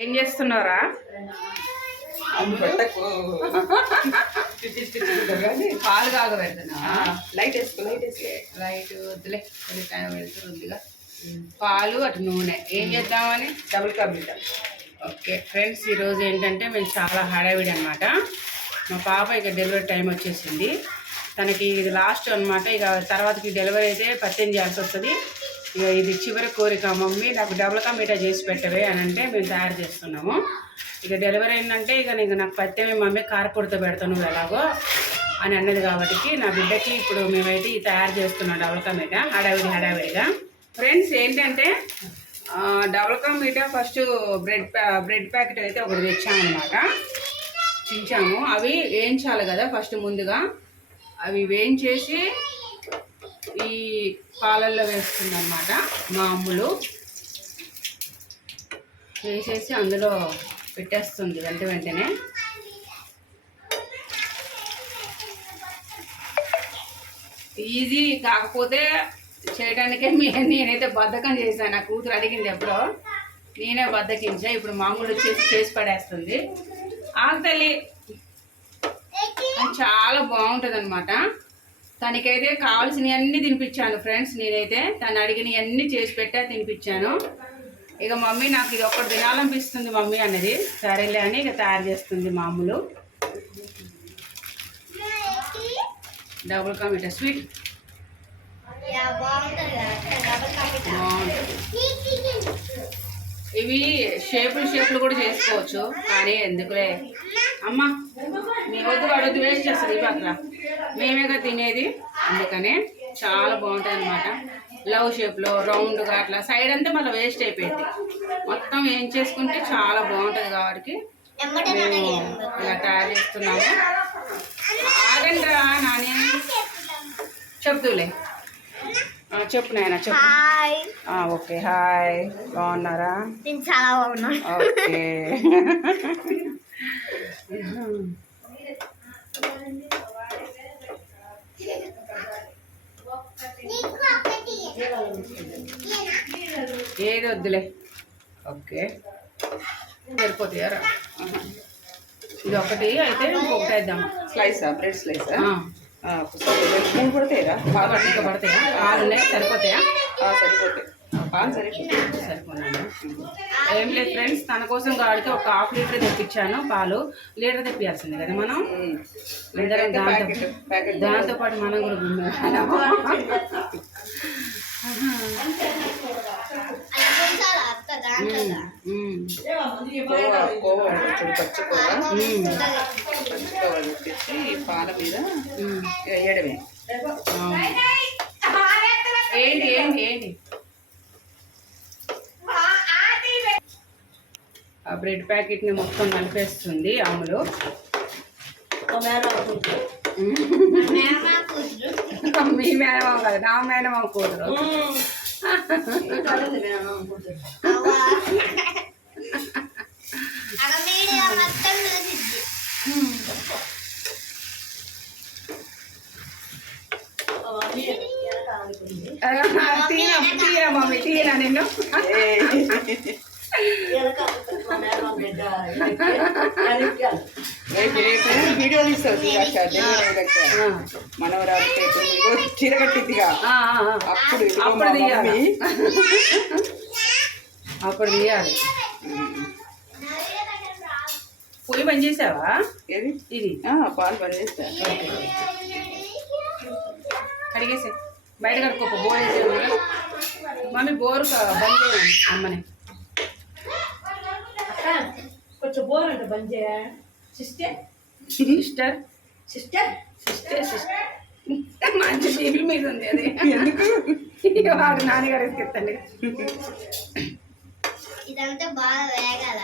ఏం చేస్తున్నారా పాలు కాగబెడుతున్నా లైట్ వేసుకో లైట్ వేసుకో. లైట్ వద్దులే కొద్ది టైం వెళ్తుందిగా పాలు అటు నూనె. ఏం చేద్దామని? డబుల్ కంప్లీట్ ఓకే ఫ్రెండ్స్ ఈరోజు ఏంటంటే మేము చాలా హడావిడి అనమాట మా పాప ఇక డెలివరీ టైం వచ్చేసింది. తనకి ఇది లాస్ట్ అనమాట ఇక తర్వాతకి డెలివరీ అయితే పత్యం చేయాల్సి వస్తుంది. ఇక ఇది చివరి కోరిక. మమ్మీ నాకు డబుల్ కా చేసి పెట్టవే అని అంటే మేము తయారు చేస్తున్నాము. ఇక డెలివరీ ఏంటంటే ఇక నేను నాకు పత్యమే మమ్మీ కారపొడితో పెడతాను ఎలాగో అని అన్నది కాబట్టి నా బిడ్డకి ఇప్పుడు మేమైతే ఇది తయారు చేస్తున్నాం డబుల్ కా హడావిడి హడావిడిగా. ఫ్రెండ్స్ ఏంటంటే డబుల్ కా ఫస్ట్ బ్రెడ్ ప్యా- బ్రెడ్ ప్యాకెట్ అయితే ఒకటి తెచ్చామన్నమాట. చించాము. అవి వేయించాలి కదా ఫస్ట్ ముందుగా. అవి వేయించేసి ఈ పాలల్లో వేస్తుంది అనమాట వేసేసి అందులో పెట్టేస్తుంది వెంట వెంటనే. ఈజీ కాకపోతే చేయడానికే మీ నేనైతే బద్ధకం చేశాను. నా కూతురు అడిగింది ఎప్పుడో నేనే బద్దకించా ఇప్పుడు మామూలు వచ్చేసి చేసి పడేస్తుంది. ఆగుతల్లి కానీ చాలా బాగుంటుంది అనమాట తనకైతే కావాల్సినవి అన్నీ తినిపించాను ఫ్రెండ్స్. నేనైతే తను అడిగినవి అన్నీ చేసి పెట్టా తినిపించాను. ఇక మమ్మీ నాకు ఇది ఒక్కటి తినాలనిపిస్తుంది మమ్మీ అన్నది. సరేలే అని ఇక తయారు చేస్తుంది మామూలు. డబుల్ కమిట స్వీట్. ఇవి షేపులు షేపులు కూడా చేసుకోవచ్చు. కానీ ఎందుకులే. అమ్మ. మీ వద్దు వాడొద్దు వేస్ట్ చేస్తుంది ఇవి అక్కడ మేమేగా తినేది. అందుకనే చాలా బాగుంటాయి అనమాట లవ్ షేప్లో రౌండ్గా అట్లా. సైడ్ అంతా మళ్ళీ వేస్ట్ అయిపోయింది. మొత్తం ఏం చేసుకుంటే చాలా బాగుంటుంది కాబట్టి మేము ఇలా తయారు చేస్తున్నాము. ఆగండి రా నాని. చెప్తులే. చెప్పు నాయన చెప్పు. ఓకే. హాయ్. బాగున్నారా? నేను చాలా బాగున్నాను ఓకే. వద్దులే ఓకే. సరిపోతాయారా ఇది ఒకటి అయితే ఇంకొకటి వేద్దాం. స్లైసా? బ్రెడ్ స్లైసా? మూడు పడతాయిరా బాగా ఇంకా పడతాయా? పాలు ఉన్నాయి. సరిపోతాయా? సరిపోతాయి. సరిపోయినా ఏం లేదు ఫ్రెండ్స్ తన కోసం కాబట్టి ఒక హాఫ్ లీటర్ తెప్పించాను పాలు. లీటర్ తెప్పియాల్సింది కదా మనం? అందరం దాంతో ప్యాకెట్ ప్యాకెట్ దాంతో పాటు మనం కూడా కోవా చూడు పచ్చి కోవా ఉమ్, పచ్చి కోవా పెట్టేసి పాల మీద. వేయడమే. ఏంటి ఏంటి ఏంటి ఆ బ్రెడ్ ప్యాకెట్ని మొత్తం నలిపేస్తుంది అమ్ములు మీ మేనమామ కదా? నా మేనమామ కూతురు. తీరా తీరా మమ్మీ తీరా నిన్ను రేపు రేపు వీడియో తీస్తావు మనవరాలు చీర కట్టిద్దిగా. ఆ, ఆ, ఆ. అప్పుడు అప్పుడు తీయాలి. అప్పుడు తీయాలి. పొయ్యి పని చేసావా? ఏది? ఇది. ఆ, పాలు బంద్ చేస్తా. కడిగేసి. బయట కడుక్కోపో బోర్ వేసేది మమ్మీ బోరు బంద్ చేయండి అమ్మని. కొంచెం బోర్ అంటే బంద్ చేయ. Sister sister. Sister? Sister sister. మంచి బీబీ మీద ఉంది అది. ఎందుకు? వాడు నాన్నగారు ఎత్తండి ఇదంతా బాగా వేగాల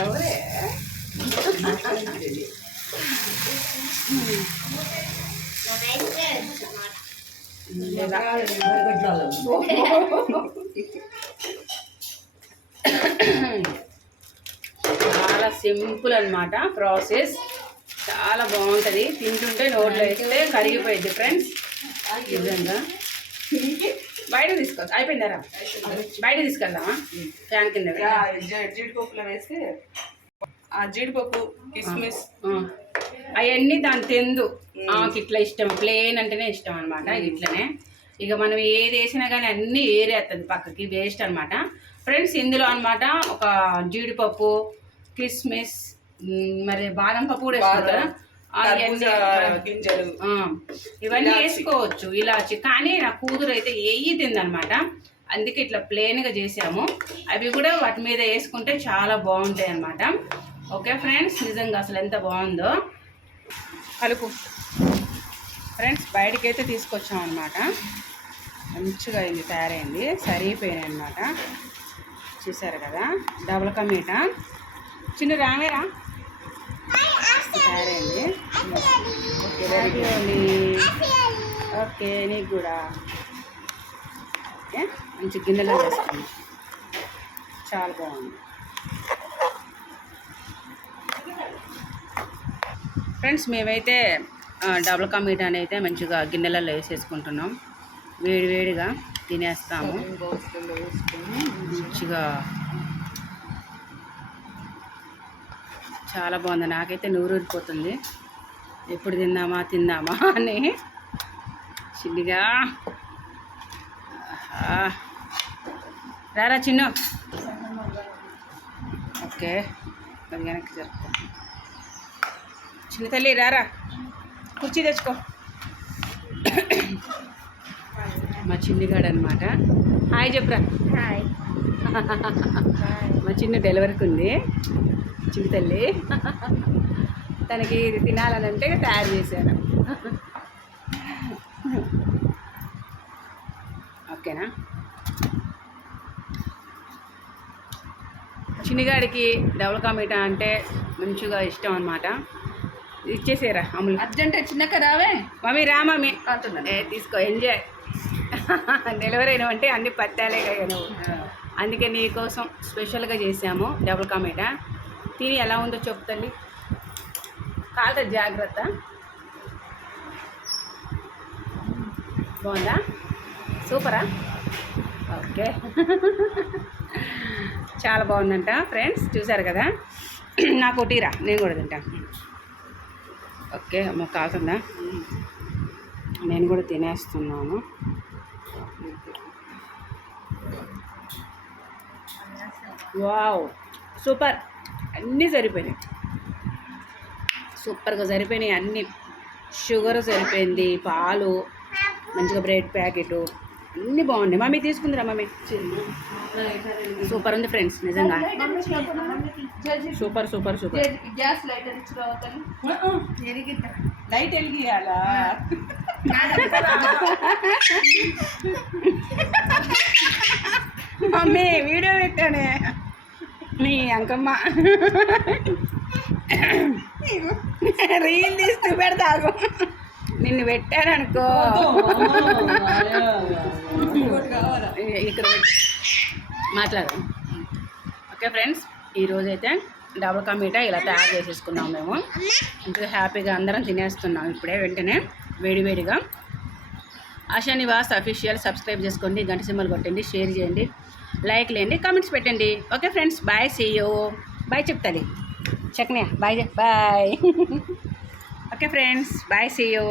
ఎవరే? చాలా సింపుల్ అన్నమాట ప్రాసెస్. చాలా బాగుంటుంది. తింటుంటే నోట్లో వేస్తే కరిగిపోయింది ఫ్రెండ్స్. నిజంగా. బయట తీసుకోవచ్చు అయిపోయిందారా బయట తీసుకెళ్దామా? ఫ్యాన్ కింద జీడిపప్పులో వేస్తే ఆ జీడిపప్పు కిస్మిస్ అవన్నీ దాని తెందు. ఆమెకి ఇట్లా ఇష్టం ప్లేన్ అంటేనే ఇష్టం అనమాట ఇట్లనే. ఇక మనం ఏది వేసినా కానీ అన్నీ ఏరేస్తుంది పక్కకి వేస్ట్ అనమాట ఫ్రెండ్స్ ఇందులో అన్నమాట ఒక జీడిపప్పు కిస్మిస్ మరి బాదం పప్పు కూడా వేస్తారు ఇవన్నీ గింజలు ఆ, ఇవన్నీ వేసుకోవచ్చు ఇలాచి. కానీ నా కూతురు అయితే ఏయి తిందనమాట అందుకే ఇట్లా ప్లెయిన్గా చేసాము. అవి కూడా వాటి మీద వేసుకుంటే చాలా బాగుంటాయి అన్నమాట ఓకే ఫ్రెండ్స్ నిజంగా అసలు ఎంత బాగుందో. కలుపు. ఫ్రెండ్స్ బయటికి అయితే తీసుకొచ్చాం అనమాట మంచిగా అయింది తయారైంది సరిపోయినాయి అనమాట చూసారు కదా డబుల్ కమీట చిన్న రామేరా? తయారైంది. ఓకే రెడీ ఓకే నీకు కూడా. ఓకే మంచి గిన్నెలో వేసుకున్నాం చాలా బాగుంది. ఫ్రెండ్స్ మేమైతే డబుల్ కా మీట్ అయితే మంచిగా గిన్నెలలో వేసేసుకుంటున్నాం. వేడివేడిగా తినేస్తాము. మంచిగా చాలా బాగుంది. నాకైతే నూరూరిపోతుంది ఎప్పుడు తిందామా తిందామా అని చిన్నిగా. రారా చిన్న. ఓకే. అది వెనక్కి చిన్న తల్లి రారా? కుర్చీ తెచ్చుకో. మా చిన్నిగాడు అనమాట హాయ్ చెప్పురా. హాయ్. మా చిన్న డెలివరీకి ఉంది. చిన్న తల్లి. తనకి ఇది తినాలని అంటే తయారు చేశాను ఓకేనా? చిన్నగాడికి డబుల్ కామీటా అంటే మంచిగా ఇష్టం అనమాట ఇచ్చేసేరా అమ్ములు. అర్జెంట్ చిన్నక్క రావే. మమ్మీ రా మమ్మీ. అంటున్నాను ఏ తీసుకో ఎంజాయ్ డెలివరీ అయినావంటే అన్ని పత్తాలే కదా నువ్వు. అందుకే నీ కోసం స్పెషల్గా చేసాము డబుల్ కామేటా తిని ఎలా ఉందో చెప్పు తల్లి. కాలుతో జాగ్రత్త. బాగుందా? సూపరా? ఓకే. చాలా బాగుందంట ఫ్రెండ్స్ చూసారు కదా? నాకు ఒకటిరా నేను కూడా తింటాను ఓకే అమ్మ కాకుండా నేను కూడా తినేస్తున్నాను. Wow super. అన్నీ సరిపోయినాయి. సూపర్గా సరిపోయినాయి అన్నీ. షుగర్ సరిపోయింది పాలు మంచిగా బ్రెడ్ ప్యాకెట్. అన్నీ బాగున్నాయి. మమ్మీ తీసుకుందిరా మమ్మీ. సూపర్ ఉంది ఫ్రెండ్స్ నిజంగా. Super super super. గ్యాస్ రావతని లైట్ వెలిగియాలా మమ్మీ వీడియో పెట్టానే. నీ అంకమ్మ. రీల్ తీస్తూ పెడతాగు నిన్ను పెట్టాననుకో కావాలా? ఇక్కడ. మాట్లాడు. ఓకే ఫ్రెండ్స్ ఈరోజైతే డబుల్ కా మీటా ఇలా తయారు చేసేసుకున్నాం మేము. ఇంకా హ్యాపీగా అందరం తినేస్తున్నాం ఇప్పుడే వెంటనే వేడివేడిగా ఆశా నివాస్ అఫీషియల్ సబ్స్క్రైబ్ చేసుకోండి గంట సింబల్ కొట్టండి షేర్ చేయండి లైక్ లేండి కామెంట్స్ పెట్టండి. Okay friends bye see you bye చెప్తాది. చక్నియా bye bye okay friends bye see you